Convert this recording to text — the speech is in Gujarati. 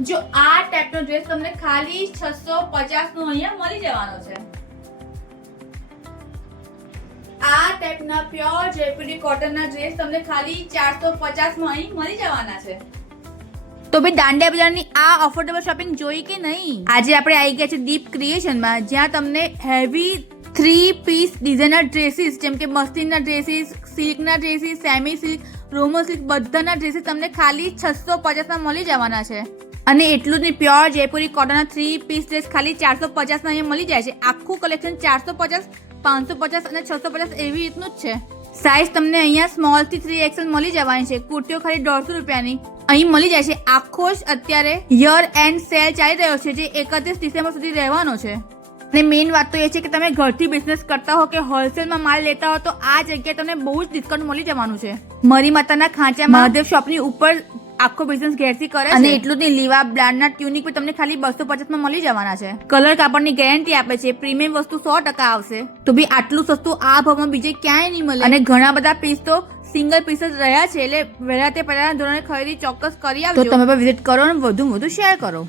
જો આ ટાઈપનો ડ્રેસ તમને ખાલી 650 નો અહીંયા મળી જવાનો છે. આ ટાઈપના પ્યોર જયપુરી કોટનના ડ્રેસ તમને ખાલી 450 માં અહીં મળી જવાના છે. તો ભાઈ દાંડિયા બજારની આ અફોર્ડેબલ શોપિંગ જોઈ કે નહીં? આજે આપણે આવી ગયા છે દીપ ક્રિએશનમાં, જ્યાં તમને હેવી 3 પીસ ડિઝાઇનર ડ્રેસીસ જેમ કે મસ્તીનના ડ્રેસીસ, સિલ્કના ડ્રેસીસ, સેમી સિલ્ક, રોમો સિલ્ક બધાના ડ્રેસીસ તમને ખાલી 650 માં મળી જવાના છે. અને એટલું જ નહીં, પ્યોર જયપુરી કોટનના 3 પીસ ડ્રેસ ખાલી 450 માં અહીંયા મળી જાય છે. આખું કલેક્શન 450, 550 અને 650 એવી રીતનું જ છે. સાઇઝ તમને અહીંયા સ્મોલ થી 3XL મળી જવાની છે. કુર્તીઓ ખાલી 150 રૂપિયાની અહીં મળી જાય છે. આખો જ અત્યારે યર એન્ડ સેલ ચાલી રહ્યો છે, જે 31 ડિસેમ્બર સુધી રહેવાનો છે. અને મેઇન વાત તો એ છે કે તમે ઘરથી બિઝનેસ કરતા હો કે હોલસેલમાં માલ લેતા હો તો આ જગ્યાએ તમને બહુ જ ડિસ્કાઉન્ટ મળી જવાનું છે. મરી માતાના ખાંચા મહાદેવ શોપની ઉપર આખો બિઝનેસ ઘેરથી કરે છે. અને એટલું જ નહીં, લીવા બ્રાન્ડના ટ્યુનિક પણ તમને ખાલી 250 માં મળી જવાના છે. કલર કાપડની ગેરંટી આપે છે. પ્રીમિયમ વસ્તુ 100% આવશે. તો બી આટલું સસ્તું આ ભાવમાં બીજે ક્યાંય નહીં મળે. અને ઘણા બધા પીસ તો સિંગલ પીસ જ રહ્યા છે, એટલે વહેલા તે પહેલાના ધોરણે ખરીદી ચોક્કસ કરી આવજો. તો તમે પણ વિઝિટ કરો અને વધુ શેર કરો.